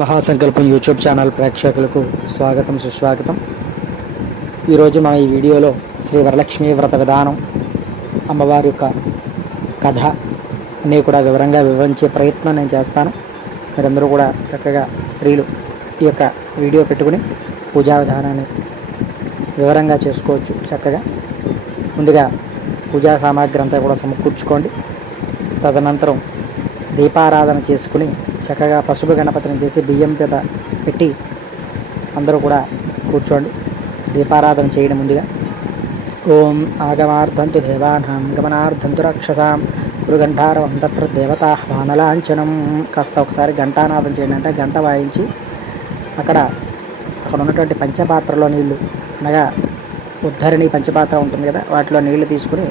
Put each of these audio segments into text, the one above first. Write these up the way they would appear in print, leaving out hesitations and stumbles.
మహాసంకల్పం YouTube channel ప్రేక్షకులకు స్వాగతం సుస్వాగతం. ఈరోజు మన ఈ వీడియోలో శ్రీ వరలక్ష్మీ వ్రత విధానం, అమ్మవారి యొక్క కథ అన్నీ కూడా వివరంగా వివరించే ప్రయత్నం నేను చేస్తాను. మీరందరూ కూడా చక్కగా స్త్రీలు ఈ యొక్క వీడియో పెట్టుకుని పూజా విధానాన్ని వివరంగా చేసుకోవచ్చు. చక్కగా ముందుగా పూజా సామాగ్రి అంతా కూడా సమకూర్చుకోండి. తదనంతరం దీపారాధన చేసుకుని చక్కగా పసుపు గణపతిని చేసి బియ్యం పెద్ద పెట్టి అందరూ కూడా కూర్చోండి. దీపారాధన చేయడం ముందుగా ఓం ఆగమార్థంతు దేవానాం గమనార్థంతు రాక్షసాం గురుగంఠారవం తత్ర దేవతాహ్వానలాంఛనం. కాస్త ఒకసారి ఘంటానాదం చేయండి. అంటే గంట వాయించి అక్కడ ఉన్నటువంటి పంచపాత్రలో నీళ్లు, అనగా ఉద్ధరణి పంచపాత్ర ఉంటుంది కదా, వాటిలో నీళ్లు తీసుకుని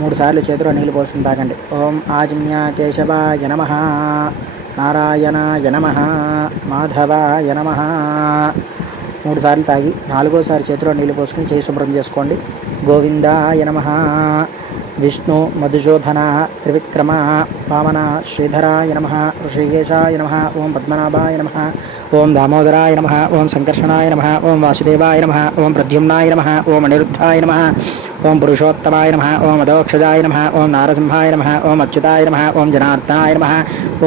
3 సార్లు చేతిలో నీళ్లు పోసుకుని తాగండి. ఓం ఆజమ్య కేశవాయ నమః, నారాయణాయ నమః, మాధవాయ నమః 3 సార్లు తాగి 4వసారి చేతిలో నీళ్లు పోసుకుని చేయి శుభ్రం చేసుకోండి. గోవిందాయ నమః, విష్ణు మధుసూదన త్రివిక్రమ వామన శ్రీధరాయ నమః, ఋషికేశాయ నమః, ఓం పద్మనాభాయ నమః, ఓం దామోదరాయ నమః, ఓం సంకర్షణాయ నమః, ఓం వాసుదేవాయ నమః, ఓం ప్రద్యుమ్నాయ నమః, ఓం అనిరుద్ధాయ నమః, ఓం పురుషోత్తమాయ నమః, ఓం అదోక్షజాయ నమః, ఓం నారసింహాయ నమః, ఓం అచ్యుతాయ నమః, ఓం జనార్దనాయ నమః,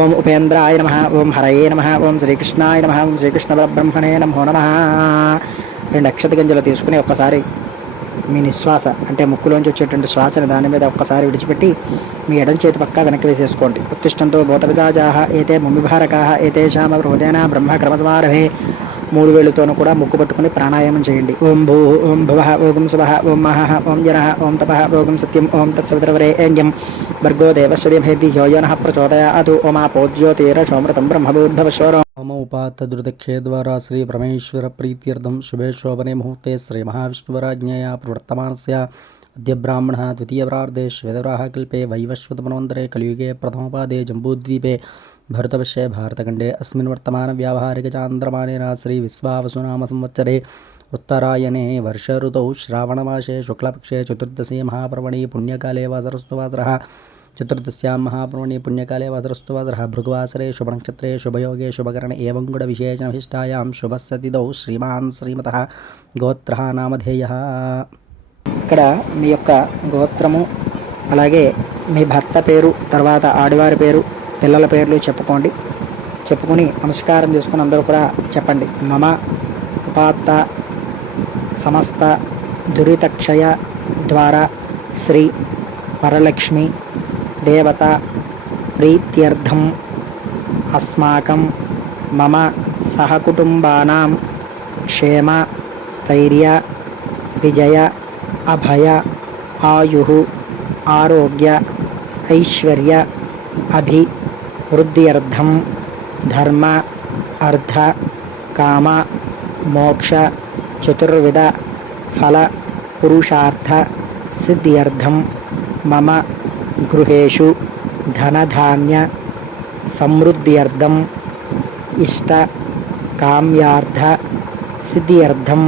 ఓం ఉపేంద్రాయ నమః, ఓం హరయే నమః, ఓం శ్రీకృష్ణాయ నమః, ఓం శ్రీకృష్ణ పరబ్రహ్మణే నమో నమః. 2 అక్షత గింజలు తీసుకుని ఒక్కసారి మీ నిశ్వాస అంటే ముక్కులోంచి వచ్చేటువంటి శ్వాసను దాని మీద ఒక్కసారి విడిచిపెట్టి మీ ఎడం చేతి పక్క వెనక్కి వేసేసుకోండి. ఉత్తిష్టంతో భూతపితాజాహ ఏతే ముమ్మిభారకాహ ఏతేషామ హృదయన బ్రహ్మ క్రమసమారభే. 3 వేళ్ళతోనూ కూడా ముక్కు పట్టుకుని ప్రాణాయామం చేయండి. ఓం భూ, ఓం భువః, ఓం శుభః, ఓం మహః, ఓం జనః, ఓం తపః, ఓం సత్యం, ఓం తత్సవితర్వరేణ్యం భర్గో దేవస్య ధీమహి ధియో యో నః ప్రచోదయాత్. ఓమాపో జ్యోతిరసోమృతం బ్రహ్మభూర్భువస్వరం. ఓం ఉపాత్తదుర్దక్షే ద్వారా శ్రీ పరమేశ్వర ప్రీత్యర్థం శుభే శోభనే ముహూర్తే శ్రీ మహావిష్ణువరాజ్ఞయా ప్రవర్తమానస్య అద్య బ్రాహ్మణः ద్వితీయప్రార్ధే శ్వేతవరాహ కల్పే వైవస్వతమన్వంతరే కలియుగే ప్రథమపాదే జంబూద్వీపే భరతవర్షే భారతఖండే అస్మిన్ వర్తమాన వ్యావహారికచాంద్రమానేన శ్రీ విశ్వావసునామ సంవత్సరే ఉత్తరాయణే వర్ష ఋతౌ శ్రావణమాసే శుక్లపక్షే చతుర్దశీ మహాపర్వణి పుణ్యకాలే వాసరస్తువాసరः. చతుర్దశ్యాం మహాపర్వణి పుణ్యకాలే వాసరస్తువాసరः. భృగువాసరే శుభనక్షత్రే శుభయోగే శుభకరణే ఏవం గుణ విశేషణవిశిష్టాయాం శుభస్సతిథౌ శ్రీమాన్ శ్రీమతः గోత్రః నామధేయः. ఇక్కడ మీ యొక్క గోత్రము, అలాగే మీ భర్త పేరు, తర్వాత ఆడవారి పేరు, పిల్లల పేర్లు చెప్పుకోండి. చెప్పుకుని నమస్కారం చేసుకుని అందరూ కూడా చెప్పండి. మమ ఉపాత్త సమస్త దురితక్షయ ద్వారా శ్రీ వరలక్ష్మి దేవత ప్రీత్యర్థం అస్మాకం మమ సహకుటుంబానాం క్షేమ స్థైర్య విజయ అభయ ఆయుః ఆరోగ్య ఐశ్వర్య అభివృద్ధ్యర్థం ధర్మ అర్థ కామ మోక్ష చతుర్విధ ఫల పురుషార్థ సిద్ధ్యర్థం మమ గృహేషు ధనధాన్య సమృద్ధ్యర్థం ఇష్ట కామ్యార్థ సిద్ధ్యర్థం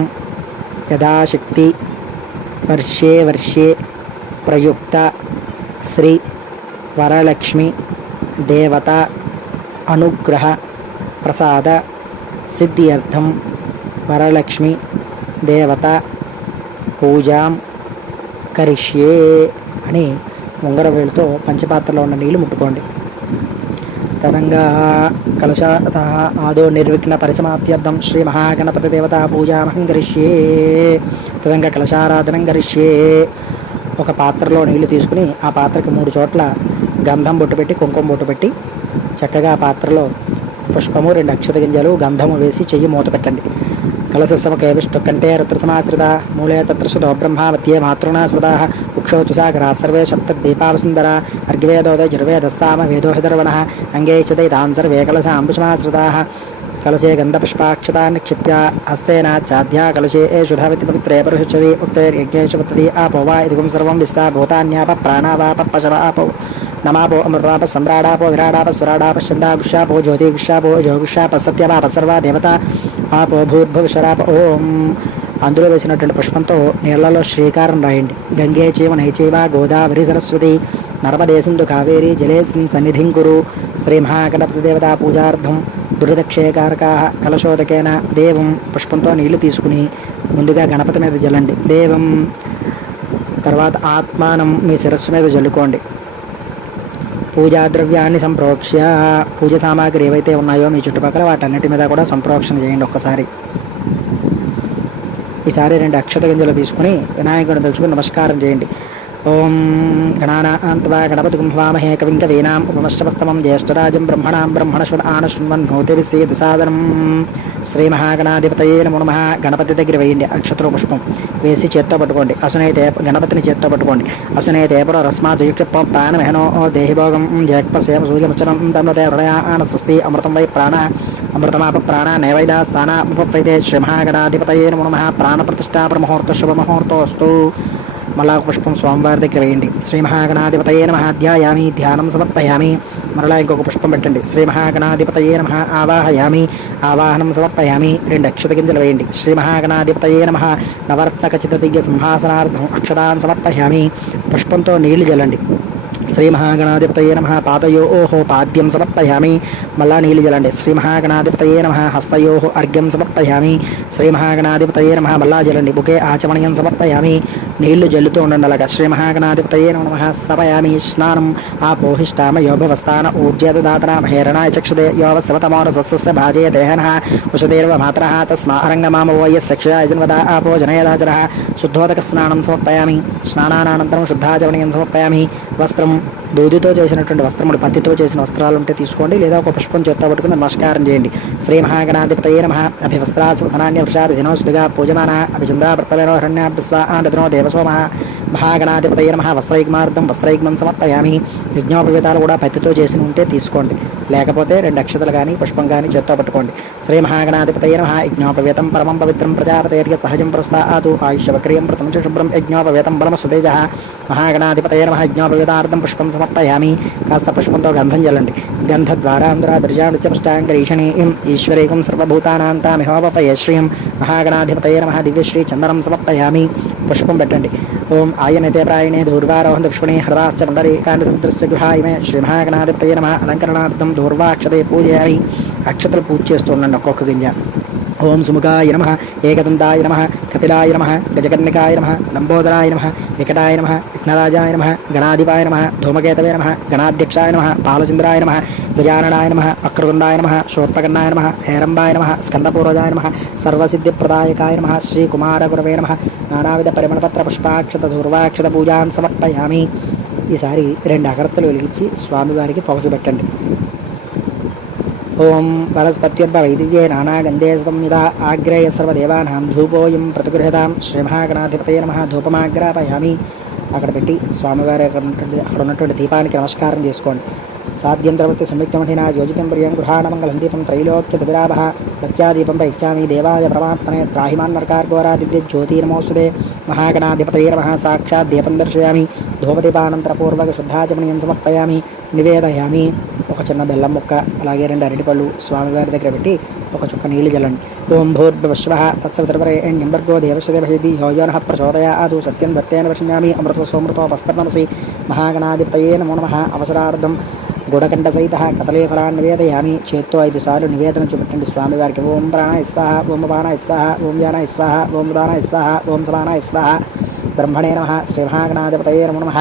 యథాశక్తి వర్షే వర్షే ప్రయుక్త శ్రీ వరలక్ష్మి దేవత అనుగ్రహ ప్రసాద సిద్ధ్యర్థం వరలక్ష్మి దేవత పూజాం కరిష్యే అని ఉంగరవేలుతో పంచపాత్రలో ఉన్న నీళ్లు ముట్టుకోండి. తదంగా కలశాత ఆదో నిర్విఘ్న పరిసమాప్త్యర్థం శ్రీ మహాగణపతి దేవత పూజామహం కరిష్యే. తదంగా కలశారాధనం కరిష్యే. ఒక పాత్రలో నీళ్లు తీసుకుని ఆ పాత్రకి 3 చోట్ల గంధం బొట్టు పెట్టి, కుంకుమ బొట్టు పెట్టి చక్కగా ఆ పాత్రలో పుష్పము, 2 అక్షత గింజలు, గంధము వేసి చెయ్యి మూత పెట్టండి. కలశస్సమకే విష్ణు కంఠే రుద్రసమాశ్రిత మూలే తత్ర సుతో బ్రహ్మ మధ్యే మాతృనా స్మృతా ఉక్షోతు సాగరా సర్వే సప్తద్వీపావసుందర అర్ఘ్యవేదోదయ జుర్వేదస్సామ వేదోహిదర్వణః అంగే చదైతాన్ సర్వే కలశాంబుసమాశ్రితాః. కలశే గంధపుష్పాక్షతా నిక్షిప్య హస్తేన చాధ్యా కలశే ఏషుధావితి పవిత్రే పరుషుచ్చది ఉక్తైర్యజ్ఞేషు పత్తది ఆపో వా ఇదిగం సర్వం విశ్వా భూతాన్యాప ప్రాణావాప పశవ ఆపో నమాపో అమృతాప సమ్రాడాపో విరాడాప స్వరాడాప చందాగుష్యాపో జ్యోతిగుష్యాపో జోగుష్యాప సత్యవాప సర్వా దేవత ఆపో భూర్భువశరాప. ఓం అందులో వేసినటువంటి పుష్పంతో నీళ్లలో శ్రీకారం రాయండి. గంగే చైవ నైచైవ గోదావరి సరస్వతి నర్మదే సింధు కావేరి జలేస్మిన్ సన్నిధిం కురు. శ్రీ మహాగణపతి దేవతా పూజార్థం దురదక్షేకారక కలశోదకేన దేవం. పుష్పంతో నీళ్లు తీసుకుని ముందుగా గణపతి మీద జల్లండి. దేవం తర్వాత ఆత్మానం మీ శిరస్సు మీద జల్లుకోండి. పూజా ద్రవ్యాన్ని సంప్రోక్ష్య పూజ సామాగ్రి ఏవైతే ఉన్నాయో మీ చుట్టుపక్కల వాటన్నిటి మీద కూడా సంప్రోక్షణ చేయండి ఒక్కసారి. ఈసారి 2 అక్షత గింజలు తీసుకుని వినాయకుడిని తలుచుకుని నమస్కారం చేయండి. ఓం గణానాన్త్వా గణపతిం హవామహే కవిం కవీనాం ఉపమశ్రవస్తమం జ్యేష్ఠరాజం బ్రహ్మణాం బ్రహ్మణస్పద ఆనశృణ్వన్నోతిర్సీదసాదనం. శ్రీ మహాగణాధిపతయే నమో నమః. గణపతి దగ్గర వేయండి అక్షతలో పుష్పం వేసి చేత్తో పట్టుకోండి. అసునైతే గణపతిని చేత్తో పట్టుకోండి. అసునైతేపుర రస్మాద్యుక్త ప్రాణమహనో దేహిభోగం జగత్పసేమ సూర్యముచనం తమతే హృదయాన స్వస్తి అమృతం వై ప్రాణ అమృతమాప ప్రాణ నైవేద్య స్థానముపైతే. శ్రీ మహాగణాధిపతయే నమో నమః. ప్రాణప్రతిష్ఠా ముహూర్త శుభముహూర్తోస్తు. మళ్ళా పుష్పం స్వామివారి దగ్గర వేయండి. శ్రీ మహాగణాధిపతయే నమః. ధ్యాయామి ధ్యానం సమర్పయామి. మరలా ఇంకొక పుష్పం పెట్టండి. శ్రీ మహాగణాధిపతయే నమః. ఆవాహయామి ఆవాహనం సమర్పయామి. 2 అక్షత గింజలు వేయండి. శ్రీ మహాగణాధిపతయే నమః. నవరత్న ఖచ్చిత దివ్య సింహాసనార్థం అక్షతాన్ సమర్పయామి. పుష్పంతో నీళ్లు జల్లండి. శ్రీ మహాగణాధిపతయే నమః. పాదయోః పాద్యం సమర్పయామి. మళ్ళా నీళ్లు జల్లండి. శ్రీ మహాగణాధిపతయే నమః. హస్తయోః అర్ఘ్యం సమర్పయామి. శ్రీ మహాగణాధిపతయే నమః. మళ్ళా జల్లండి. బుకే ఆచమనీయం సమర్పయామి. నీళ్లు జల్లుతూ ఉండండి అలాగా. శ్రీ మహాగణాధిపతయే నమః. స్థాపయామి స్నానం ఆపోహిష్టామ యోభవస్థాన ఊర్జేదాతన మహేరణాయ చక్షుదే యోవసవతమోరసస్య భాజే దేహనః ఉషదేర్వ మాతరః తస్మా అరంగమామవోయస్య క్షయాయజన్వదా ఆపో జనయదాచరః. శుద్ధోదక స్నానం సమర్పయామి. స్నానానంతరం శుద్ధాచమనీయం సమర్పయామి. వస్త్రం దూదితో చేసినటువంటి వస్త్రములు పత్తితో చేసిన వస్త్రాలు ఉంటే తీసుకోండి, లేదా ఒక పుష్పం చేత్తో పట్టుకుని నమస్కారం చేయండి. శ్రీ మహాగణాధిపతయే నమః. అభివస్త్రాసుధనాన్య వృషాదినోస్తుగా పూజమాన అభిచంద్రావర్తవేనోహరణ్యాభిస్వాదనో దేవసోమః. మహాగణాధిపతయే నమః. వస్త్రైగ్మార్థం వస్త్రైగ్మం సమర్పయామి. యజ్ఞోపవేతాలు కూడా పత్తితో చేసి ఉంటే తీసుకోండి, లేకపోతే 2 అక్షతలు కానీ పుష్పం కానీ చేత్తో పట్టుకోండి. శ్రీ మహాగణాధిపతయే నమః. యజ్ఞోపవేతం పరమం పవిత్రం ప్రజాపతేర్య సహజం పురస్తాతు ఆయుష్యవక్రియం ప్రథమం చ శుభ్రం యజ్ఞోపవేతం పరమ సుతేజః. మహాగణాధిపతయే నమః. యజ్ఞోపవేతార్థం పుష్పం సమర్పయామి. కాస్త పుష్పంతో గంధం జల్లండి. గంధ ద్వారాంధ్రా దర్జానుత్యపుష్టాంగరీషణీయం ఈశ్వరేకం సర్వభూతానాంతామిహోపపయే శ్రీయం. మహాగణాధిపతయే నమః. దివ్యశ్రీ చందనం సమర్పయామి. పుష్పం పెట్టండి. ఓం ఆయనతే ప్రాయణే దూర్వారోహం పుష్పణే హృదాశ్చ పుండరీకాండ సముద్రస్య గృహాయిమే. శ్రీ మహాగణాధిపతయే నమః. అలంకరణార్థం దూర్వాక్షతే పూజయామి. అక్షతలు పూజ చేస్తూ ఉండండి ఒక్కొక్క గింజ. ఓం సుముఖాయ నమః. ఏకదంతాయ నమః. కపిలాయ నమః. గజకర్ణికాయ నమః. లంబోదరాయ నమః. వికటాయ నమః. విఘ్నరాజాయ నమః. గణాధిపాయ నమః. ధూమకేతవే నమః. గణాధ్యక్షాయ నమః. పాలచంద్రాయ నమః. గజాననాయ నమః. వక్రతుండాయ నమః. శూర్పకర్ణాయ నమః. హేరంబాయ నమః. స్కందపూర్వజాయ నమః. సర్వసిద్ధిప్రదాయకాయ నమః. శ్రీ కుమారగురవే నమః. నానావిధ పరిమళపత్ర పుష్పాక్షత ధూర్వాక్షత పూజాన్ సమర్పయామి. ఈసారి 2 అగరత్తులు వెలిగించి స్వామివారికి పొగ చూపెట్టండి. ఓం వనస్పత్యుర్భవైదివ్యే నానాగంధే సంయుధా ఆగ్రేయ సర్వదేవానాం ధూపోయం ప్రతిగృహతాం. శ్రీ మహాగణాధిపతయే నమః. ధూపమాగ్రాపయామి. అక్కడ పెట్టి స్వామివారి అక్కడ ఉన్నటువంటి దీపానికి నమస్కారం చేసుకోండి. సాధ్యంత్రవృత్తి సంయుక్తమఠినా యోజితం ప్రియం గృహాణమంగళం దీపం త్రైలోక్య దివిరాభ ప్రత్యాదీపంపై ఇచ్చామి. దేవాయ పరమాత్మనే త్రాహిమాన్మర్కార్ఘోరా దివ్య జ్యోతి నమోస్తుదే. మహాగణాధిపతయే నమః. సాక్షాత్ దీపం దర్శయామి. ధూపదీపానంతరపూర్వక శుద్ధాచమనీయం సమర్పయామి. నివేదయామి. ఒక చిన్న బెల్లం ముక్క అలాగే 2 అరటిపళ్ళు స్వామివారి దగ్గర పెట్టి ఒక చుక్క నీళ్లు జల్లండి. ఓం భూర్భువస్వః తత్సవితుర్వరేణ్యం భర్గో దేవస్య ధీమహి ధియో నః ప్రచోదయాత్. సత్యం వర్తేన వక్ష్యామి అమృతోసోమృతో వస్త్రనమసి. మహాగణాధిపతయే నమో నమః. అవసరార్థం గుడకండ సహిత కదలీఫలాన్ని నివేదయామి. చేత్తో 5 సార్లు నివేదన చూపెట్టండి స్వామివారికి. ఓం ప్రాణాయ స్వాహ. ఓం అపానాయ స్వాహ. ఓం వ్యానాయ స్వాహ. ఓం ఉదానాయ స్వాహ. ఓం సమానాయ స్వాహ. బ్రహ్మణే నమః. శ్రీ మహాగణాధిపతయే నమో నమః.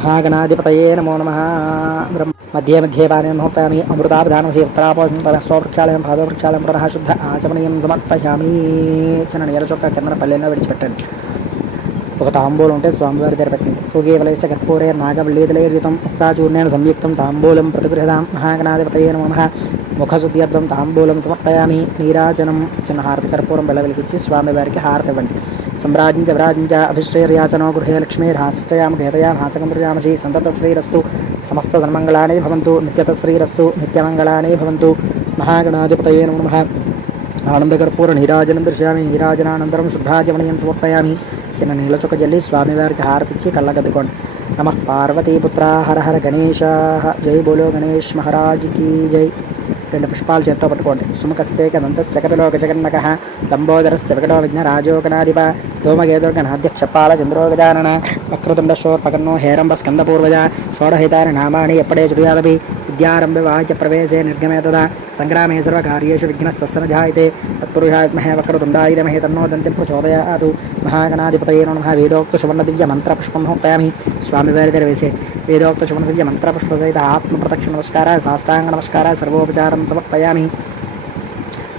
మహాగణాధిపతయే నమో నమః. మధ్యే మధ్యే పానీయం సమర్పయామి. అమృతాభిధానమసి ఉత్తరాపోషం పరస్వృక్షాలయం పాదవృక్షాలయం పునః శుద్ధ ఆచమనీయం సమర్పయామి. చిన్న నీల చొక్క కిందన పల్లెల్లో విడిచిపెట్టండి. ఒక తాంబూలం ఉంటే స్వామివారి దగ్గర పెట్టండి. సుగేవలైశ్చ కర్పూరే నాగవల్లీదలైర్యుతం ముక్తాచూర్ణేన సంయుక్తం తాంబూలం ప్రతిగృహతాం. మహాగణాధిపతయే నమో నమః. ముఖశుద్ధ్యర్థం తాంబూలం సమర్పయామి. నీరాజనం చిన్న హారతి కర్పూరం వెలవెలిగించి స్వామివారికి హారతి ఇవ్వండి. సమ్రాజించ విరాజించ అభిష్టైర్యాచనో గృహే లక్ష్మీర్హాశ్చయామ గేతయాం హాచకంద్రయామసి. సంతత శ్రీరస్తు. సమస్త ధన్మంగళాని భవంతు. నిత్యత శ్రీరస్తు. నిత్యమంగళాని భవంతు. మహాగణాధిపతయే నమో నమః. ఆనందకర్పూర నీరాజనం దర్శయామి. నీరాజనానంతరం శుద్ధాచమనీయం సమర్పయామి. చిన్న నీళ్ళ చుక్క జల్లి స్వామివారికి హారతిచ్చి కళ్ళగద్దుకోండి. నమః పార్వతీపుత్ర హర హర గణేశ. జై బోలో గణేష్ మహారాజ్ కీ జై. 2 పుష్పాలు చేత్తో పట్టుకోండి. సుముఖశ్చేక దంతశ్చకటలోక జగన్నక లంబోదరశ్చ వికటో విఘ్నరాజోగణాధిప ధూమకేతుర్గణాధ్యక్షపాల చంద్రోగజానన వక్రతుండ శోర్పకర్ణో హేరంబ స్కందపూర్వజ షోడహితాని నామాని ఎప్పడే చుడియాదపి విద్యారంభ వాచ్య ప్రవేశే నిర్గమే తదా సంగ్రామే సర్వకార్యేషు విఘ్నస్తస్సన జాయతే తత్పురుషాత్మహే వక్రతుండాయుధమహే తన్నో దంతిం ప్రచోదయాతు మహాగణాధిపతయే నమః. వేదోక్త సువర్ణ దివ్య మంత్ర పుష్పం హోపయామి. స్వామివారి దగ్గర వేసే వేదోక్త సువర్ణ దివ్య మంత్ర పుష్ప సహిత ఆత్మ ప్రదక్షిణ నమస్కార సాష్టాంగ నమస్కార సర్వోపచారం సమర్పయామి.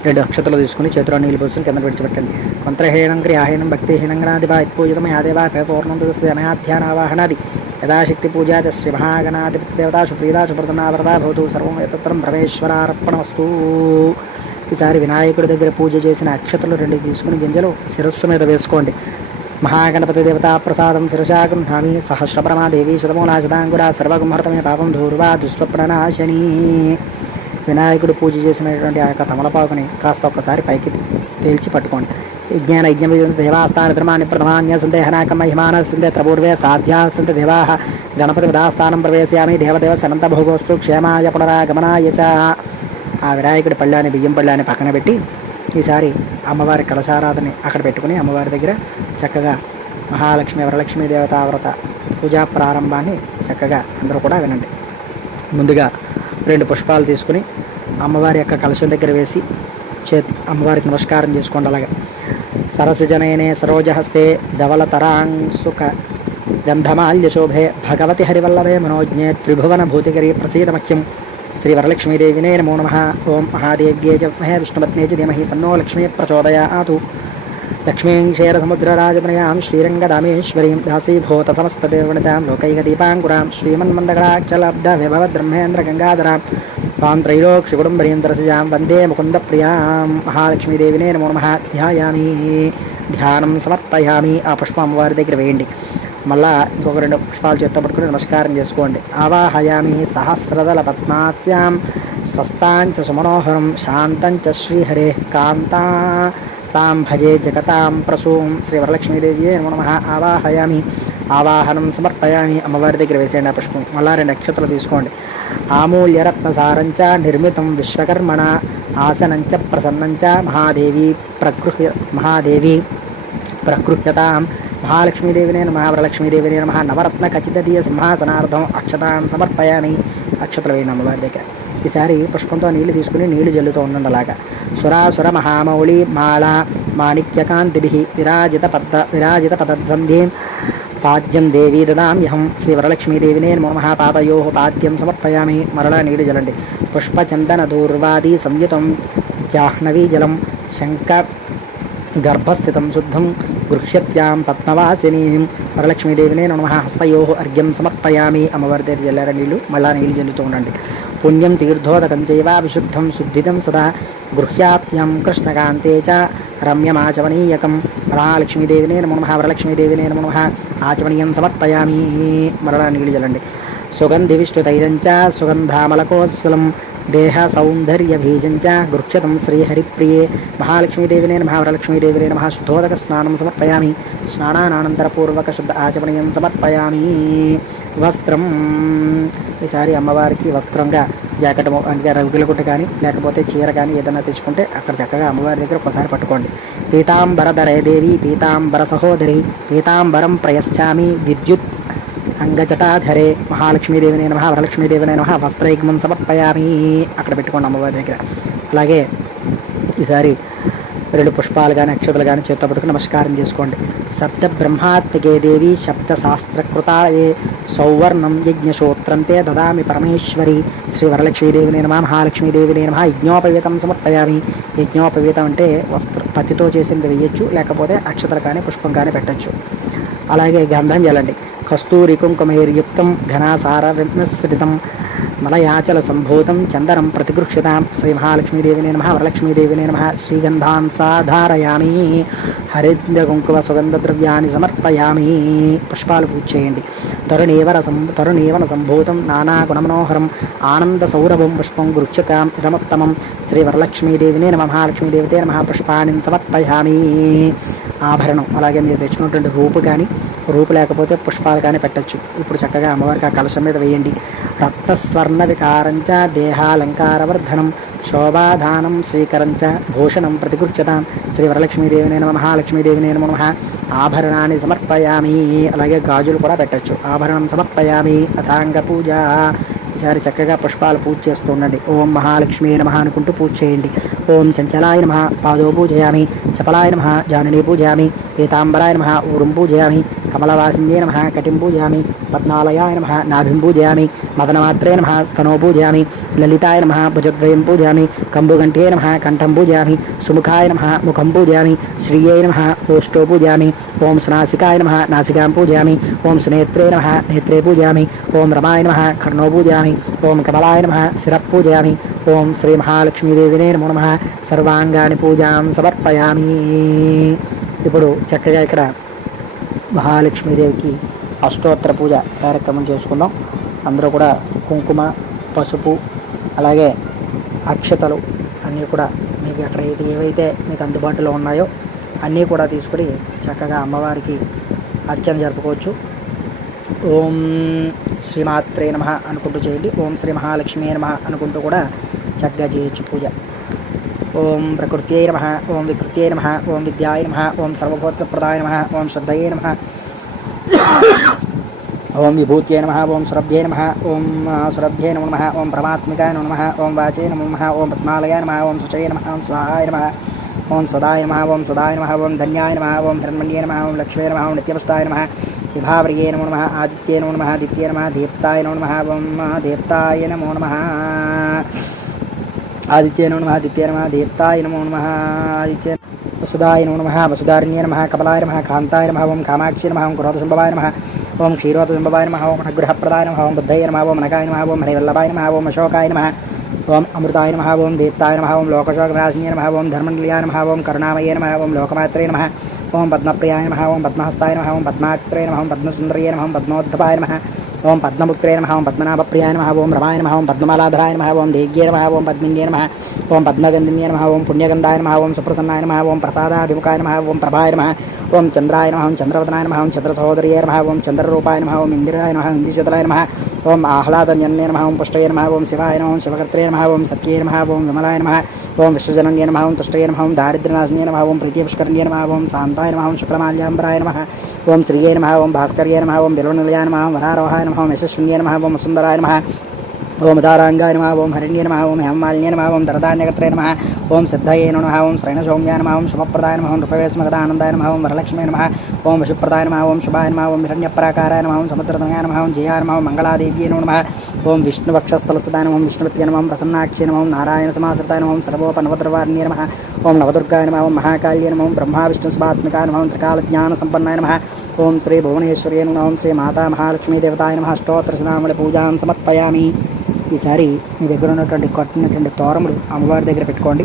2 అక్షతలు తీసుకుని చేతిలో నీళ్ళు పోసుకుని కింద విడిచిపెట్టండి. మంత్రహీనం క్రియాహీనం భక్తిహీనం గణాధిపా యత్పూజితం యాదేవా కైపూర్ణం తదస్య అనయాధ్యానావాహనాది యథాశక్తి పూజా చ శ్రీ మహాగణాధిపతి దేవతాసు ప్రీదాసు ప్రదనావరదా భవతు సర్వం ఏతత్రం పరమేశ్వరార్పణమస్తు. ఈసారి వినాయకుడి దగ్గర పూజ చేసిన అక్షతలు 2 తీసుకుని గింజలు శిరస్సు మీద వేసుకోండి. మహాగణపతి దేవతా ప్రసాదం శిరసా గృహామి. సహస్రపరమాదేవి శతమూలా శతాంకురా సర్వగుంహర్తమే పాపం ధూర్వా దుష్స్వప్ననాశని. వినాయకుడు పూజ చేసినటువంటి ఆ యొక్క తమలపాకుని కాస్త ఒక్కసారి పైకి తేల్చి పట్టుకోండి. విజ్ఞాన యజ్ఞ దేవాస్థాన ధర్మాన్ని ప్రథమాన్య సందేహనాకమ హిమాన సందే త్రపూర్వే సాధ్యా సంత దేవా గణపతి విధాస్థానం ప్రవేశయామి. దేవదేవ సనంత భోగోస్తు క్షేమాయ పునరాగమనాయ చ. ఆ వినాయకుడి పళ్ళాన్ని బియ్యం పళ్ళాన్ని పక్కన పెట్టి ఈసారి అమ్మవారి కలశారాధని అక్కడ పెట్టుకుని అమ్మవారి దగ్గర చక్కగా మహాలక్ష్మి వరలక్ష్మీ దేవతావ్రత పూజా ప్రారంభాన్ని చక్కగా అందరూ కూడా వినండి. ముందుగా 2 పుష్పాలు తీసుకుని అమ్మవారి యొక్క కలశం దగ్గర వేసి అమ్మవారికి నమస్కారం చేసుకోండి. అలాగే సరసజనయనే సరోజహస్తే ధవలతరాంసుక గంధమాల్య శోభే భగవతి హరివల్లభే మనోజ్ఞే త్రిభువన భూతికరీ ప్రసీదమఖ్యం. శ్రీ వరలక్ష్మీదేవినే నమో నమః. ఓం మహాదేవ్యే చ విద్మహే విష్ణుపత్నే చ ధీమహి తన్నో లక్ష్మీ ప్రచోదయాతు. లక్ష్మీం క్షీరసముద్రరాజతనయాం శ్రీరంగదామేశ్వరీం దాసీభూత సమస్తదేవనితాం లోకైకదీపాంకురాం శ్రీమన్మందగడాక్షలబ్ధ విభవద్బ్రహ్మేంద్ర గంగాధరాం తాం త్రైలోక్ష్యకుటుంబరీంద్రసజాం వందే ముకుందప్రియాం. మహాలక్ష్మీదేవినే నమో నమః. ధ్యాయామి, ధ్యానం సమర్పయామి. ఆ పుష్పం అమ్మవారి దగ్గర వేయండి. మళ్ళా ఇంకొక 2 పుష్పాలు చేత్తో పట్టుకుని నమస్కారం చేసుకోండి. ఆవాహయామి సహస్రదళ పద్మాస్యాం స్వస్తాంచ సుమనోహరం శాంతంచ శ్రీహరే కాంతా తాం భజే జగతాం ప్రసూం. శ్రీ వరలక్ష్మీదేవియే నమో నమః. ఆవాహయామి, ఆవాహనం సమర్పయామి. అమ్మవారి దగ్గర వేసేయండి ఆ పుష్పం. మళ్ళా 2 అక్షతలు తీసుకోండి. ఆమూల్యరత్నసారంచ నిర్మితం విశ్వకర్మణ ఆసనంచ ప్రసన్నంచ మహాదేవి ప్రకృహ్యతాం. మహాలక్ష్మీదేవినే నమః. వరలక్ష్మీదేవినే నమః. నవరత్న ఖచ్చితదీయ సింహాసనార్థం అక్షతాం సమర్పయామి. అక్షతలు వేయండి అమ్మవారి దగ్గర. ఈసారి పుష్పంతో నీళ్లు తీసుకుని నీళ్లు జల్లుతూ ఉండండి. అలాగా సురాసుర మహామౌళి మాళ మాణిక్యకాంతిభి విరాజిత పదద్వంద్యం పాద్యం దేవీ దదామ్యహం. శ్రీ వరలక్ష్మీదేవినే నమో నమః. పాదయో పాద్యం సమర్పయామి. మరలా నీళ్లు జలండి. పుష్పచందన దూర్వాది సంయుతం జాహ్నవీ జలం శంక గర్భస్థితం శుద్ధం గృహ్యత్యాం పద్మవాసినీం. వరలక్ష్మీదేవినే నమః. హస్తయో అర్ఘ్యం సమర్పయామి. అమ్మవారి దగ్గర జల్లార నీళ్లు మళ్ళా నీళ్లు జల్లుతూ ఉండండి. పుణ్యం తీర్థోదకం చైవ విశుద్ధం శుద్ధితం సదా గృహ్యాత్యం కృష్ణకాంతే చ రమ్యమాచమనీయకం. మహాలక్ష్మీదేవినే నమో నమః. వరలక్ష్మీదేవినే నమో నమః. ఆచమనీయం సమర్పయామి. మరలా నీళ్లు జల్లండి. సుగంధి విష్ణుతైరంచ సుగంధామలకోత్సలం దేహ సౌందర్య బీజంచ గృహ్యతం శ్రీహరిప్రియే. మహాలక్ష్మీదేవినే నమః. వరలక్ష్మీదేవినే నమః. శుద్ధోదక స్నానం సమర్పయామి. స్నానానంతరపూర్వక శుద్ధ ఆచమనీయం సమర్పయామి. వస్త్రం ఈసారి అమ్మవారికి వస్త్రంగా జాకెట్ అంటే రవికుల గుట్ట కానీ లేకపోతే చీర కానీ ఏదైనా తెచ్చుకుంటే అక్కడ చక్కగా అమ్మవారి దగ్గర ఒకసారి పట్టుకోండి. పీతాంబరధరే దేవి పీతాంబర సహోదరి పీతాంబరం ప్రయశ్చామి విద్యుత్ అంగజటాధరే. మహాలక్ష్మీదేవినే నమః. వరలక్ష్మీదేవినే నమః. వస్త్రయుగ్మం సమర్పయామి. అక్కడ పెట్టుకోండి అమ్మవారి దగ్గర. అలాగే ఈసారి 2 పుష్పాలు కానీ అక్షతలు కానీ చేత్తో పట్టుకుని నమస్కారం చేసుకోండి. సప్త బ్రహ్మాత్మికే దేవి శబ్ద శాస్త్రకృతాయే సౌవర్ణం యజ్ఞశోత్రంతే దదామి పరమేశ్వరి. శ్రీ వరలక్ష్మీదేవినే నమః. మహాలక్ష్మీదేవినే నమః. యజ్ఞోపవీతం సమర్పయామి. యజ్ఞోపవీతం అంటే పత్తితో చేసింది వేయచ్చు, లేకపోతే అక్షతలు కానీ పుష్పం కానీ పెట్టచ్చు. అలాగే గంధం జలండి. కస్తూరి కుంకుమైర్యుక్తం ఘనాసార విస్మృతం మలయాచల సంభూతం చందనం ప్రతిగృహ్యతాం. శ్రీ మహాలక్ష్మీదేవినే నమః. వరలక్ష్మీదేవినే నమః. శ్రీగంధాన్ సాధారయామి. హరిద్ర కుంకుమ సుగంధ ద్రవ్యాన్ని సమర్పయామి. పుష్పాలు పూజ చేయండి. తరుణీవన సంభూతం నానాగుణమనోహరం ఆనంద సౌరభం పుష్పం గృహ్యతాం ఇదముత్తమం. శ్రీ వరలక్ష్మీదేవినే నమః. మహాలక్ష్మీదేవితే నమః. పుష్పాన్ని సమర్పయామి. ఆభరణం అలాగే మీరు తెచ్చుకున్నటువంటి రూపు కానీ రూపు లేకపోతే పుష్పాలు పుష్పాలు కానీ పెట్టచ్చు. ఇప్పుడు చక్కగా అమ్మవారికి ఆ కలశం మీద వేయండి. రక్తస్వర్ణ వికారంచ దేహాలంకారవర్ధనం శోభాధానం శ్రీకరంచ భూషణం ప్రతిగృహ్యతాం శ్రీ వరలక్ష్మీదేవినే నమః లక్ష్మీదేవినే నమః ఆభరణాన్ని సమర్పయామి. అలాగే గాజులు కూడా పెట్టచ్చు. ఆభరణం సమర్పయామి. అథాంగ పూజ. ఈసారి చక్కగా పుష్పాలు పూజ చేస్తూ ఉండండి. ఓం మహాలక్ష్మీ నమః అనుకుంటూ పూజ చేయండి. ఓం చంచలాయ నమః పాదో పూజయామి. చపలాయ నమః జాననీ పూజయామి. పీతాంబరాయ నమః ఊరుం పూజయామి. కమలవాసిన్యే నమః కటిం పూజయామి. పద్మాలయాయ నమః నాభిం పూజయామి. మదనమాత్రే నమః స్తనో పూజయామి. లలితాయ నమః భుజద్వయం పూజయామి. కంబుగంటే నమః కంఠం పూజయామి. సుముఖాయ నమః ముఖం పూజయామి. శ్రీయై నమః ఓష్టో పూజయామి. ఓం సునాసికాయ నమః నాసికాం పూజయామి. ఓం సునేత్రే నమః నేత్రే పూజయామి. ఓం రమాయ నమః కర్ణో పూజయామి. ఓం కమలాయ నమః శిరః పూజయామి. ఓం శ్రీ మహాలక్ష్మీదేవినే నమో నమః సర్వాంగాని పూజాం సమర్పయామి. ఇప్పుడు చక్కగా ఇక్కడ మహాలక్ష్మీదేవికి అష్టోత్తర పూజ కార్యక్రమం చేసుకుందాం. అందరూ కూడా కుంకుమ, పసుపు, అలాగే అక్షతలు అన్నీ కూడా మీకు అక్కడ ఏవైతే మీకు అందుబాటులో ఉన్నాయో అన్నీ కూడా తీసుకుని చక్కగా అమ్మవారికి అర్చన జరుపుకోవచ్చు. ఓం శ్రీమాత్రే నమః అనుకుంటూ చేయండి. ఓం శ్రీ మహాలక్ష్మీ నమః అనుకుంటూ కూడా చక్కగా చేయొచ్చు పూజ. ఓం ప్రకృత్యై నమః. ఓం వికృత్యై నమః. ఓం విద్యాయ నమః. ఓం సర్వభూతప్రదాయ నమః. ఓం శ్రద్ధయే నమః. ఓం విభూత్యై నమః. ఓం సురభ్యై నమః. ఓం సురభ్యై నమో నమః. ఓం పరమాత్మికాయ నమో నమః. ఓం వాచే నమో నమః. ఓం పద్మాలయాయ నమః. ఓం శుచయే నమః. ఓం స్వాహాయ నమః. ఓం సదాయ నమః. ఓం సదాయ నమః. ఓం ధన్యాయ నమః. ఓం హిరణ్మణ్యే నమః. ఓం లక్ష్మీ నమః. ఓం నిత్యపుష్టాయ నమః. విభావర్యే నమో నమః. ఆదిత్యే నమో నమః. దిత్యే నమః. దీప్తాయ నమో నమః. ఓం దీప్తాయ నమో నమః. ఆదిత్యే నమో నమః. దిత్యే నమః. దీప్తాయ నమో నమః. ఆదిత్యే వసుదాయ నమో నమః. వసుధారిణ్యే నమః. కమలాయ నమః. కాంతాయ నమః. ఓం కామాక్షి నమః. ఓం క్రోధశంభవాయ నమః. ఓం క్షీరోదశంభవాయ నమః. ఓం అనుగ్రహప్రదాయ నమః. ఓం బుద్ధయ నమః. ఓం నకాయ నమః. ఓం హరివల్లభాయ నమః. ఓం అశోకాయ నమః. ఓం అమృతాయ నమః. ఓం దీప్తాయ నమః. ఓం లోకశోకవినాశిన్యే నమః. ఓం ధర్మనిలయాయ నమః. ఓం కరుణామయే నమః. ఓం లోకమాత్రే నమః. ఓం పద్మప్రియాయ నమః. ఓం పద్మహస్తాయ నమః. ఓం పద్మాత్రే నమః. ఓం పద్మసుందర్యే నమః. ఓం పద్మోద్ధపాయ నమః. ఓం పద్మముక్త్రే నమః. ఓం పద్మనాభప్రియాయ నమః. ఓం రమాయ నమః. ఓం పద్మమాలాధరాయ నమః. ఓం దేగ్యే నమః. ఓం పద్మిన్యే నమః. ఓం పద్మగంధిన్యే నమః. ఓం పుణ్యగంధాయ నమః. ఓం సుప్రసన్నాయ నమః. ఓం ప్రసాదాభిముఖాయ నమః. ఓం ప్రభాయ నమః. ఓం చంద్రాయ నమః. ఓం చంద్రవదనాయ నమః. ఓం చంద్రసహోదర్యే నమః. ఓం చంద్రరూపాయ నమః. ఓం ఇందిరాయ నమః. ఇంద్రశతలాయ నమః. ఓం ఆహ్లాదన్యన్యే నమః. ఓం పుష్టయే నమః. ఓం శివాయ నమః. ఓం శివకర్త్రే నమః. ఓం సత్యే నమః. ఓం విమలాయ నమః. ఓం విశ్వజనన్యే నమః. ఓం తుష్టయే నమః. ఓం దారిద్ర్యనాశిన్యే నమః. ఓం ప్రీతిపుష్కరణ్యే నమః. ఓం శాంతాయ నమః. ఓం శుక్లమాల్యాంబరాయ నమః. ఓం శ్రీయే నమః. ఓం భాస్కర్యే నమః. ఓం బిల్వనిలయాయ నమః. ఓం వరారోహాయ నమః. ఓం యశస్విన్యే నమః. ఓం సుందరాయ నమః. ఓం ఉదారాంగాయ నమః. ఓం హరిణ్యే నమః. ఓం హేమమాలిన్యే నమః. ఓం దరదాన్యకత్రే నమః. ఓం సిద్ధయే నమః. ఓం శ్రైణసౌమ్యాయ నమః. ఓం శుభప్రదాయ నమః. ఓం నృపవేశమగదానందాయ నమః. ఓం వరలక్ష్మీ నమః. ఓం విషుప్రదాయ నమః. ఓం శుభాయ నమః. ఓం హిరణ్యప్రాకారాయ నమః. ఓం సముద్రతనయాయ నమః. ఓం జయాయ నమః. ఓం మంగళాదేవ్యే నమః. ఓం విష్ణువక్షస్థలసదాయ నమః. ఓం విష్ణుపత్యే నమః. ఓం ప్రసన్నాక్షే నమః. ఓం నారాయణ సమాశ్రితాయ నమః. ఓం సర్వోపనవద్రవార్ణ్యే నమః. ఓం నవదుర్గాయ నమః. ఓం మహాకాళ్యే నమః. ఓం బ్రహ్మ విష్ణు శుభాత్మికాయ నమః. ఓం త్రికాలజ్ఞాన సంపన్నాయ నమః. ఓం శ్రీ భువనేశ్వర్యే నమః. ఓం శ్రీ మాతా మహాలక్ష్మీ దేవతాయ నమః. అష్టోత్తరశతనామావళి పూజాం సమర్పయామి. ఈసారి మీ దగ్గర ఉన్నటువంటి కట్టినటువంటి తోరములు అమ్మవారి దగ్గర పెట్టుకోండి.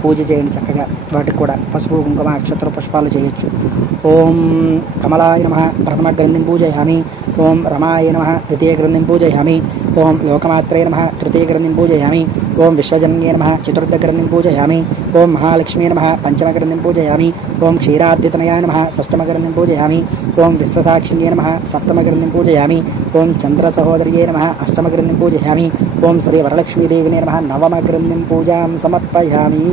పూజ చేయండి చక్కగా. వాటికి కూడా పసుపు కుంకుమ అక్షతర పుష్పాలు చేయొచ్చు. ఓం కమలాయ నమః ప్రథమ గ్రంథిం పూజయామి. ఓం రమాయ నమః ద్వితీయ గ్రంథిం పూజయామి. ఓం లోకమాత్రే నమః తృతీయ గ్రంథిం పూజయామి. ఓం విశ్వజన్యే నమః చతుర్థ గ్రంథిం పూజయామి. ఓం మహాలక్ష్మీ నమః పంచమ గ్రంథిం పూజయామి. ఓం క్షీరాద్యతనయాయ నమః షష్టమ గ్రంథిం పూజయామి. ఓం విశ్వసాక్షిణ్యే నమః సప్తమ గ్రంథిం పూజయామి. ఓం చంద్ర సహోదర్యే నమః అష్టమ గ్రంథిం పూజయామి. ఓం శ్రీ వరలక్ష్మీదేవినే నమః నవమ గ్రంథిం పూజాం సమర్పయామి.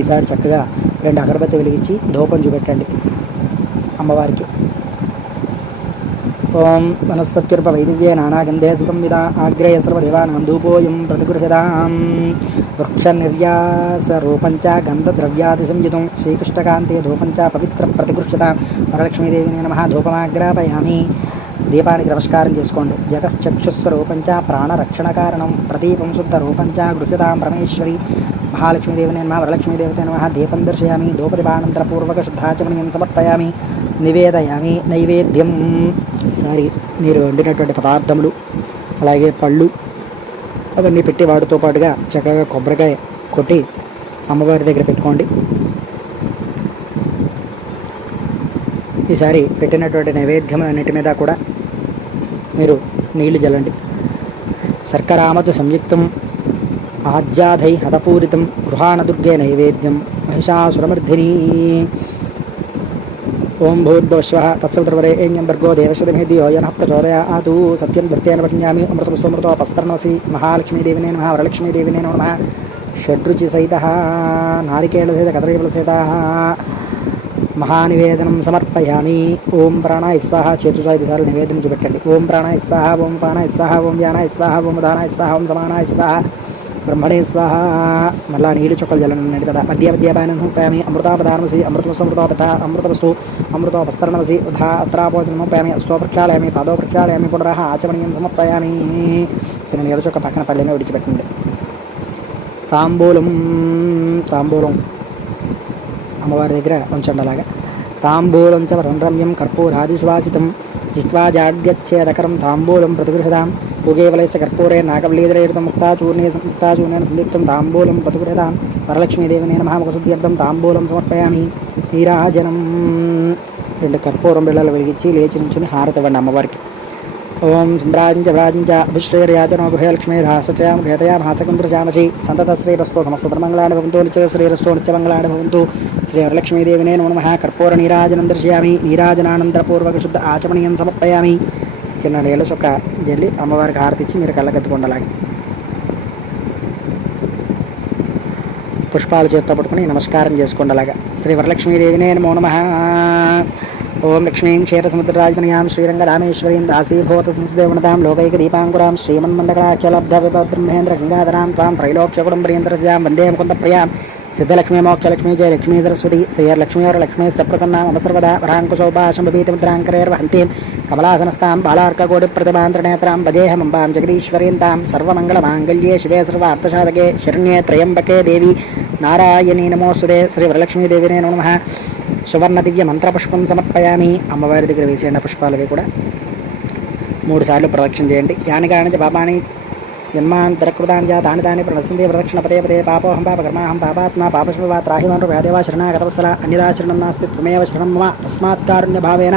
ఈసారి చక్కగా 2 అగరబత్తి వెలిగించి ధూపం చూపెట్టండి అమ్మవారికి. ఓం వనస్పత్యుర్ప వైదివ్యే నానాగంధే సుతం విదా ఆగ్రేయ సర్వదేవానాం ధూపోయం ప్రతిగృహ్యతాం వృక్షనిర్యాస రూపంచ గంధద్రవ్యాది సంయుతం శ్రీకృష్ణకాంతే ధూపంచ పవిత్ర ప్రతిగృహ్యతాం. వరలక్ష్మీదేవినే నమః ధూపమాగ్రాపయామి. దీపానికి నమస్కారం చేసుకోండి. జగశ్చక్షుస్వరూపంచ ప్రాణరక్షణ కారణం ప్రదీపం శుద్ధ రూపంచ గృహ్యతాం పరమేశ్వరి. మహాలక్ష్మీదేవినే నమః వరలక్ష్మీదేవతే నమః. దీపం దర్శయామి. ధూపదీపానంతరపూర్వక శుద్ధాచమనీయం సమర్పయామి. నివేదయామి నైవేద్యం. ఈసారి మీరు వండినటువంటి పదార్థములు అలాగే పళ్ళు అవన్నీ పెట్టి వాటితో పాటుగా చక్కగా కొబ్బరికాయ కొట్టి అమ్మవారి దగ్గర పెట్టుకోండి. ఈసారి పెట్టినటువంటి నైవేద్యం అన్నిటి మీద కూడా మీరు నీళ్లు జల్లండి. శర్కరామతు సంయుక్తం ఆజ్యాధై హతపూరితం గృహాణదుర్గే నైవేద్యం మహిషాసురమర్ధిని. ఓం భూర్భువస్వః తత్సవితుర్వరేణ్యం భర్గో దేవस्य धीमहि धियो यो नः प्रचोदयात् సత్యం ధృత్యేన వక్ష్యామి అమృతమస్తమృతోపస్తరణమసి మహాలక్ష్మీదేవినే నమః వరలక్ష్మీదేవినే నమః షడ్రుచి సహితః నారికేళ సహిత కదలీఫల సహితః మహానివేదనం సమర్పయామి. ఓం ప్రాణాయ స్వాహ చేతుసా 5 సార్లు నివేదన చూపెట్టండి. ఓం ప్రాణాయ స్వాహ, ఓం పానాయ స్వాహ, ఓం వ్యానాయ స్వాహ, ఓం ఉదానాయ స్వాహ, ఓం సమానాయ స్వాహ, బ్రహ్మణే స్వాహ. మళ్ళా నీళ్ళు చుక్కలు జల్లండి కదా. మధ్య మధ్యాహ్నం సమర్పయామి. అమృతాపదానమసి అమృతమస్తు అమృతోపస్తరణమసి ఉధా అత్రాపోజనం సమర్పయామి. అస్తో ప్రక్షాళయామి, పాదో ప్రక్షాళయామి, పునరః ఆచమనీయం సమర్పయామి. చిన్న నీళ్ళ చుక్క పక్కన పళ్ళనే విడిచిపెట్టండి. తాంబూలం అమ్మవారి దగ్గర ఉంచండి. అలాగా తాంబూలం చ రమ్యం కర్పూరాది సువాసితం జిహ్వాజాడ్యచ్ఛేదకరం తాంబూలం ప్రతిగృహదాం భుగేవలైస్య కర్పూరే నాగవల్లీధరైర్తం ముక్తాచూర్ణేన సంయుక్తం తాంబూలం ప్రతిగృహదాం వరలక్ష్మీదేవినే నమః ముఖశుద్ధ్యర్థం తాంబూలం సమర్పయామి. నీరాజనం 2 కర్పూరం బిళ్ళలు వెలిగించి లేచి నుంచుని హారతి ఇవ్వండి అమ్మవారికి. ఓం వ్రాజంచ అభిశ్రేర్యాచనో గృహలక్ష్మీర్హాసచయాం ఘేతయాం హాసకుంద్రచామసి సంతత శ్రీరస్తో సమస్తధర్మంగళాని భవంతు నిత్య శ్రీరస్తో నిత్యమంగళాని భవంతు. శ్రీ వరలక్ష్మీదేవినే నమః. కర్పూర నీరాజనం దర్శయామి. నీరాజనానంతరపూర్వక శుద్ధ ఆచమనీయం సమర్పయామి. చిన్న నీళ్ళ చొక్క జల్లి అమ్మవారికి హారతి ఇచ్చి మీరు కళ్ళకెత్తుకుండలాగా పుష్పాలు చేత్తో పట్టుకుని నమస్కారం చేసుకోండలాగా. శ్రీ వరలక్ష్మీదేవినే నమో నమః. ఓం లక్ష్మీం క్షీరసముద్రరాజతనయాం శ్రీరంగరామేశ్వరీం దాసీభూత సంస్థదేవనతాం లోకైక దీపాంకురాం శ్రీమన్మందకరాఖ్యలబ్ధ విభద్రహేంద్ర గంగాధరాం త్వాం త్రైలోక్యకుటుంబరీంద్రజాం వందే ముకుందప్రియాం సిద్ధలక్ష్మీ మోక్షలక్ష్మీ జయ లక్ష్మీ సరస్వతి శ్రీయర్లక్ష్మీవరలక్ష్మీశ్చ ప్రసన్నాం మమసర్వదా వరాంకుశోభాశంభీతముద్రాంకరేర్వహంతీం కమలాసనస్తాం బాలార్కకోటిప్రతిభాంతర్నేత్రాం భజేహమంబాం జగదీశ్వరీంతాం సర్వమంగళమాంగళ్యే శివే సర్వార్థసాధకే శరణ్యే త్రయంబకే దేవి నారాయణీ నమోస్తుతే. శ్రీ వరలక్ష్మీదేవినే నమః. సువర్ణ దివ్య మంత్రపుష్పం సమర్పయామి. అమ్మవారి దగ్గర వేసేయండి పుష్పాలవి కూడా 3 సార్లు ప్రదక్షిణ చేయండి. యానికాని పాపాని జన్మాంతరకృతాని తాని తాని ప్రణసందే ప్రదక్షిణ పదే పదే పాపోహం పాపకర్మాహం పాపాత్మా పాపశివా త్రాహిమాన్ వ్యాదేవా శరణాగతవత్సల అన్యదాచరణం నాస్తి త్వమేవ శరణం మమ తస్మాత్ కారుణ్యభావేన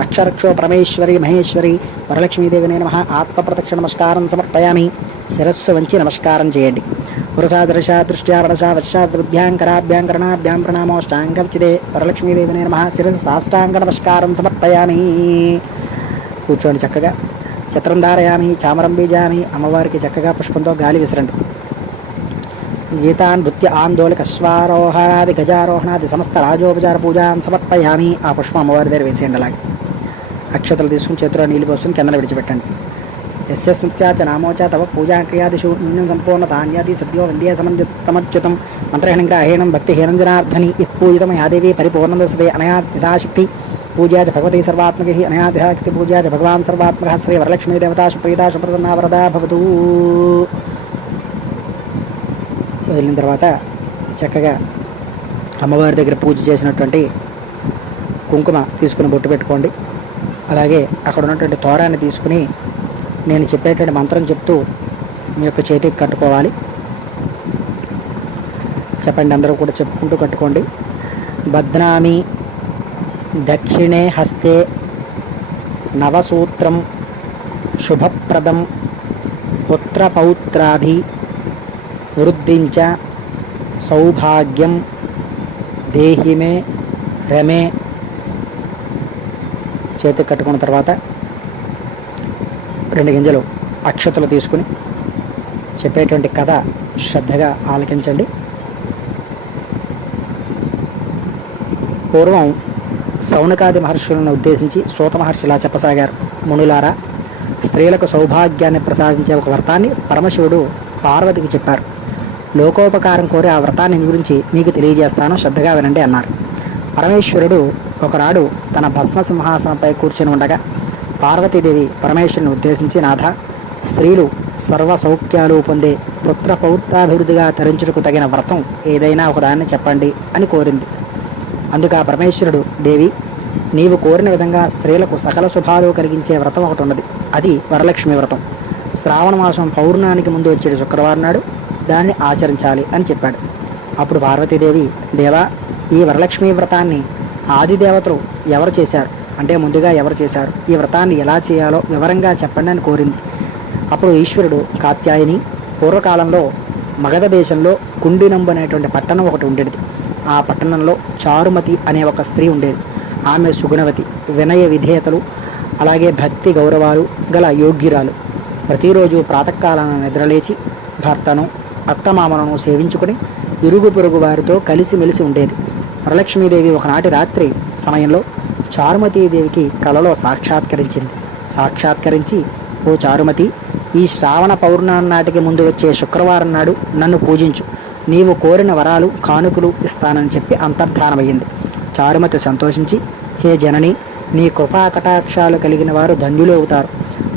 రక్షరక్షో పరమేశ్వరి మహేశ్వరి వరలక్ష్మీదేవినే నమః. ఆత్మప్రదక్షిణ నమస్కారం సమర్పయామి. శిరస్సు వంచి నమస్కారం చేయండి. పురసాదృశా దృష్ట్యా వరసా వశ్యాద్భ్యాంకరాభ్యాంకరణాభ్యాం ప్రణామోష్టాంగవిచిదే వరలక్ష్మీదేవినే నమః. శిరస్సు సాష్టాంగ నమస్కారం సమర్పయామి. కూర్చోండి చక్కగా. చిత్రం ధారయామి, చామరం బీజామి. అమ్మవారికి చక్కగా పుష్పంతో గాలి విసరండి. గీతాన్ నృత్య ఆందోళక అశ్వారోహణాది గజారోహణాది సమస్త రాజోపచార పూజాన్ సమర్పయామి. ఆ పుష్పం అమ్మవారి దగ్గర వేసేయండి. అలాగే అక్షతలు తీసుకుని చేతిలో నీళ్ళు పోసుకుని కిందన విడిచిపెట్టండి. యస్య స్మృత్యాచ నామోచ తవ పూజాక్రియాదిషు న్యూనం సంపూర్ణ ధాన్యాది సద్యో వంద్యే సమర్జితమచ్యుతం మంత్రహీనం గ్రాహీణం భక్తిహీనం జనార్దని యత్పూజితం యాదేవి పరిపూర్ణదసతే అనయా యథాశక్తి పూజా చ భగవతి సర్వాత్మక అనయా యథాశక్తి పూజా చ భగవాన్ సర్వాత్మక శ్రీ వరలక్ష్మీ దేవతా సుప్రీతా సుప్రసన్నా వరదా భవతు. వదిలిన తర్వాత చక్కగా అమ్మవారి దగ్గర పూజ చేసినటువంటి కుంకుమ తీసుకుని బొట్టు పెట్టుకోండి. అలాగే అక్కడ ఉన్నటువంటి తోరాన్ని తీసుకుని నేను చెప్పేటువంటి మంత్రం చెప్తూ మీ యొక్క చేతికి కట్టుకోవాలి. చెప్పండి, అందరూ కూడా చెప్పుకుంటూ కట్టుకోండి. బధ్నామి దక్షిణే హస్తే నవసూత్రం శుభప్రదం పుత్రపౌత్రాభి వృద్ధించ సౌభాగ్యం దేహిమే రమే. చేతికి కట్టుకున్న తర్వాత 2 గింజలు అక్షతలు తీసుకుని చెప్పేటువంటి కథ శ్రద్ధగా ఆలకించండి. పూర్వం సౌనకాది మహర్షులను ఉద్దేశించి సూత మహర్షి ఇలా చెప్పసాగారు. మునులారా, స్త్రీలకు సౌభాగ్యాన్ని ప్రసాదించే ఒక వ్రతాన్ని పరమశివుడు పార్వతికి చెప్పారు. లోకోపకారం కోరి ఆ వ్రతాన్ని గురించి మీకు తెలియజేస్తాను, శ్రద్ధగా వినండి అన్నారు. పరమేశ్వరుడు ఒకనాడు తన భస్మ సింహాసనంపై కూర్చొని ఉండగా పార్వతీదేవి పరమేశ్వరుని ఉద్దేశించి, నాథ, స్త్రీలు సర్వ సౌఖ్యాలు పొందే పుత్ర పౌత్రాభివృద్ధిగా తరించుటకు తగిన వ్రతం ఏదైనా ఒకదాన్ని చెప్పండి అని కోరింది. అందుకు ఆ పరమేశ్వరుడు, దేవి, నీవు కోరిన విధంగా స్త్రీలకు సకల శుభాలు కలిగించే వ్రతం ఒకటి ఉన్నది. అది వరలక్ష్మి వ్రతం. శ్రావణ మాసం పౌర్ణానికి ముందు వచ్చే శుక్రవారం నాడు దాన్ని ఆచరించాలి అని చెప్పాడు. అప్పుడు పార్వతీదేవి, దేవా, ఈ వరలక్ష్మి వ్రతాన్ని ఆదిదేవతలు ఎవరు చేశారు అంటే ముందుగా ఎవరు చేశారు, ఈ వ్రతాన్ని ఎలా చేయాలో వివరంగా చెప్పండి అని కోరింది. అప్పుడు ఈశ్వరుడు, కాత్యాయని, పూర్వకాలంలో మగధ దేశంలో కుండినంబు అనేటువంటి పట్టణం ఒకటి ఉండేది. ఆ పట్టణంలో చారుమతి అనే ఒక స్త్రీ ఉండేది. ఆమె సుగుణవతి, వినయ విధేయతలు అలాగే భక్తి గౌరవాలు గల యోగ్యురాలు. ప్రతిరోజు ప్రాతకాలాన నిద్రలేచి భర్తను అత్తమామలను సేవించుకుని ఇరుగు పొరుగు వారితో కలిసిమెలిసి ఉండేది. వరలక్ష్మీదేవి ఒకనాటి రాత్రి సమయంలో చారుమతీదేవికి కలలో సాక్షాత్కరించి, ఓ చారుమతి, ఈ శ్రావణ పౌర్ణమి నాటికి ముందు వచ్చే శుక్రవారం నాడు నన్ను పూజించు, నీవు కోరిన వరాలు కానుకలు ఇస్తానని చెప్పి అంతర్ధానమయ్యింది. చారుమతి సంతోషించి, హే జనని, నీ కృపా కటాక్షాలు కలిగిన వారు ధన్యులు అవుతారు,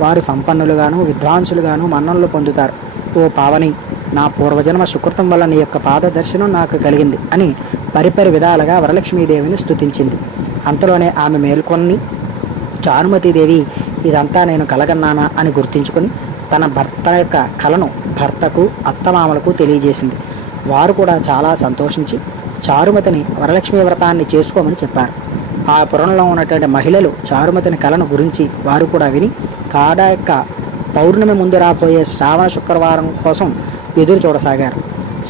వారు సంపన్నులుగాను విద్వాంసులుగాను మన్ననలు పొందుతారు. ఓ పావని, నా పూర్వజన్మ సుకృతం వల్ల నీ యొక్క పాద దర్శనం నాకు కలిగింది అని పరిపరి విధాలుగా వరలక్ష్మీదేవిని స్తుతించింది. అంతలోనే ఆమె మేల్కొని, చారుమతీదేవి ఇదంతా నేను కలగన్నానా అని గుర్తించుకొని తన భర్త యొక్క కలను భర్తకు అత్తమామలకు తెలియజేసింది. వారు కూడా చాలా సంతోషించి చారుమతిని వరలక్ష్మీ వ్రతాన్ని చేసుకోమని చెప్పారు. ఆ పురంలో ఉన్నటువంటి మహిళలు చారుమతిని కలను గురించి వారు కూడా విని కాడ యొక్క పౌర్ణమి ముందు రాబోయే శ్రావణ శుక్రవారం కోసం ఎదురు చూడసాగారు.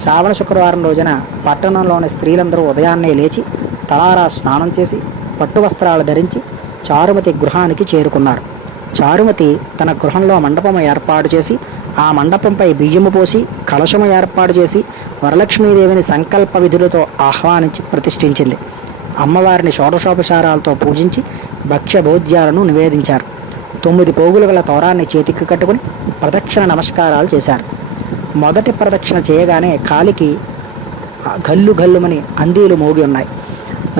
శ్రావణ శుక్రవారం రోజున పట్టణంలోని స్త్రీలందరూ ఉదయాన్నే లేచి తలారా స్నానం చేసి పట్టు వస్త్రాలు ధరించి చారుమతి గృహానికి చేరుకున్నారు. చారుమతి తన గృహంలో మండపము ఏర్పాటు చేసి ఆ మండపంపై బియ్యము పోసి కలశము ఏర్పాటు చేసి వరలక్ష్మీదేవిని సంకల్ప విధులతో ఆహ్వానించి ప్రతిష్ఠించింది. అమ్మవారిని షోడశోపచారాలతో పూజించి భక్ష్య భోజ్యాలను నివేదించారు. 9 పోగులు గల తోరాన్ని చేతికి కట్టుకుని ప్రదక్షిణ నమస్కారాలు చేశారు. మొదటి ప్రదక్షిణ చేయగానే కాలికి గల్లు గల్లుమని అందీలు మోగి ఉన్నాయి.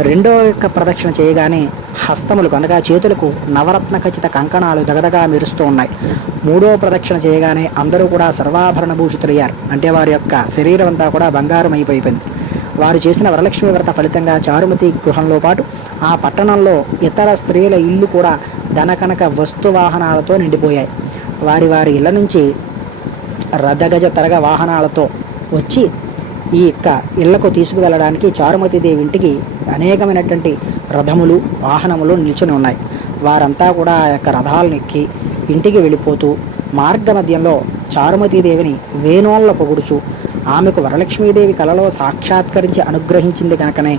రెండవ యొక్క ప్రదక్షిణ చేయగానే హస్తములకు అనగా చేతులకు నవరత్న ఖచ్చిత కంకణాలు దగదగా మెరుస్తూ ఉన్నాయి. మూడవ ప్రదక్షిణ చేయగానే అందరూ కూడా సర్వాభరణ భూషితులయ్యారు. అంటే వారి యొక్క శరీరం అంతా కూడా బంగారం అయిపోయింది. వారు చేసిన వరలక్ష్మీ వ్రత ఫలితంగా చారుమతి గృహంలో పాటు ఆ పట్టణంలో ఇతర స్త్రీల ఇల్లు కూడా ధనకనక వస్తు వాహనాలతో నిండిపోయాయి. వారి వారి ఇళ్ల నుంచి రథగజ తరగ వాహనాలతో వచ్చి ఈ యొక్క ఇళ్లకు తీసుకువెళ్ళడానికి చారుమతీదేవి ఇంటికి అనేకమైనటువంటి రథములు వాహనములు నిల్చుని ఉన్నాయి. వారంతా కూడా ఆ యొక్క రథాలను ఎక్కి ఇంటికి వెళ్ళిపోతూ మార్గ మధ్యంలో చారుమతీదేవిని వేణోళ్ళ పొగుడుచు ఆమెకు వరలక్ష్మీదేవి కలలో సాక్షాత్కరించి అనుగ్రహించింది కనుకనే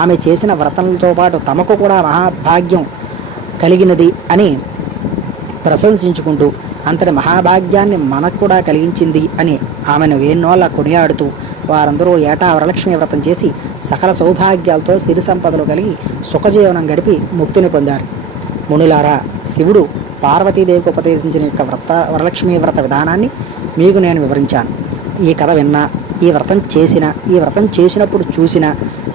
ఆమె చేసిన వ్రతంతో పాటు తమకు కూడా మహాభాగ్యం కలిగినది అని ప్రశంసించుకుంటూ అంతటి మహాభాగ్యాన్ని మనకు కూడా కలిగించింది అని ఆమెను వేణోళ్ళ కొనియాడుతూ వారందరూ ఏటా వరలక్ష్మీ వ్రతం చేసి సకల సౌభాగ్యాలతో సిరి సంపదలు కలిగి సుఖజీవనం గడిపి ముక్తిని పొందారు. మునులారా, శివుడు పార్వతీదేవికి ఉపదేశించిన యొక్క వరలక్ష్మీ వ్రత విధానాన్ని మీకు నేను వివరించాను. ఈ కథ విన్నా, ఈ వ్రతం చేసినప్పుడు చూసినా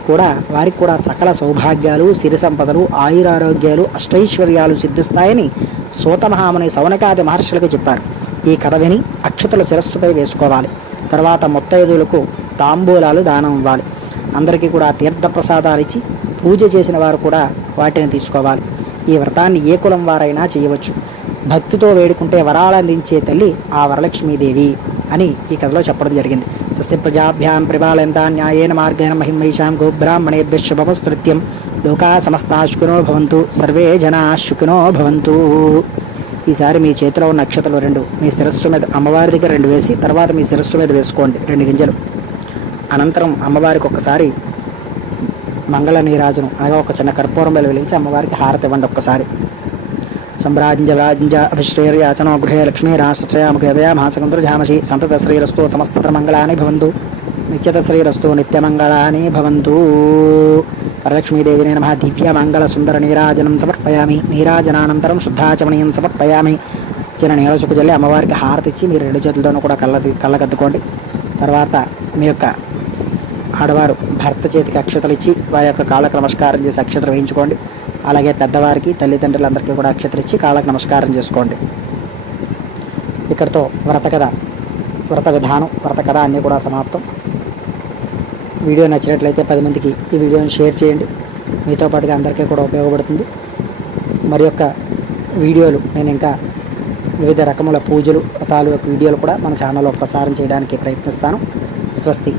కూడా వారికి కూడా సకల సౌభాగ్యాలు సిరి సంపదలు ఆయురారోగ్యాలు అష్టైశ్వర్యాలు సిద్ధిస్తాయని సూతమహాముని సౌనకాది మహర్షులకు చెప్పారు. ఈ కథ విని అక్షతలు శిరస్సుపై వేసుకోవాలి. తర్వాత ముత్తైదువులకు తాంబూలాలు దానం ఇవ్వాలి. అందరికీ కూడా తీర్థప్రసాదాలు ఇచ్చి పూజ చేసిన వారు కూడా వాటిని తీసుకోవాలి. ఈ వ్రతాన్ని ఏ కులం వారైనా చేయవచ్చు. భక్తితో వేడుకుంటే వరాలందించే తల్లి ఆ వరలక్ష్మీదేవి అని ఈ కథలో చెప్పడం జరిగింది. స్వస్తి ప్రజాభ్యాం పరిపాలయంతా న్యాయేన మార్గేణ మహిమైషాం గోబ్రాహ్మణేభ్య శుభమస్తృత్యం లోకా సమస్తా శుకినో భవంతు సర్వే జనా శుకినో భవంతు. ఈసారి మీ చేతిలో ఉన్న అక్షతలు 2 మీ శిరస్సు మీద అమ్మవారి దగ్గర 2 వేసి తర్వాత మీ శిరస్సు మీద వేసుకోండి 2 గింజలు. అనంతరం అమ్మవారికి ఒక్కసారి మంగళ నీరాజనం అనగా ఒక చిన్న కర్పూరం బెల వెలిగించి అమ్మవారికి హారతి ఇవ్వండి ఒక్కసారి. సంభ్రాజ్య అభిశ్రేర్యాచనో గృహే లక్ష్మీ రాష్ట్రయాముఖదయా మహాసకంద్రజామసి సంతత శ్రీరస్తు సమస్తత మంగళాని భవంతు నిత్యత శ్రీరస్తు నిత్యమంగళాని భవంతు. వరలక్ష్మీదేవి నమః. దివ్య మంగళ సుందర నీరాజనం సమర్పయామి. నీరాజనానంతరం శుద్ధాచమనీయం సమర్పయామి. చిన్న నీళ్ళ చుక్కు జల్లి అమ్మవారికి హారతి ఇచ్చి మీరు 2 చేతులతోనూ కూడా కళ్ళకద్దుకోండి. తర్వాత మీ యొక్క ఆడవారు భర్త చేతికి అక్షతలు ఇచ్చి వారి యొక్క కాళ్ళకు నమస్కారం చేసి అక్షతలు వేయించుకోండి. అలాగే పెద్దవారికి తల్లిదండ్రులందరికీ కూడా అక్షతలు ఇచ్చి కాళ్ళకు నమస్కారం చేసుకోండి. ఇక్కడితో వ్రత విధానం వ్రత కథ అన్నీ కూడా సమాప్తం. వీడియో నచ్చినట్లయితే 10 మందికి ఈ వీడియోని షేర్ చేయండి. మీతో పాటుగా అందరికీ కూడా ఉపయోగపడుతుంది. మరి యొక్క వీడియోలు నేను ఇంకా వివిధ రకముల పూజలు వ్రతాలు యొక్క వీడియోలు కూడా మన ఛానల్లో ప్రసారం చేయడానికి ప్రయత్నిస్తాను. స్వస్తి.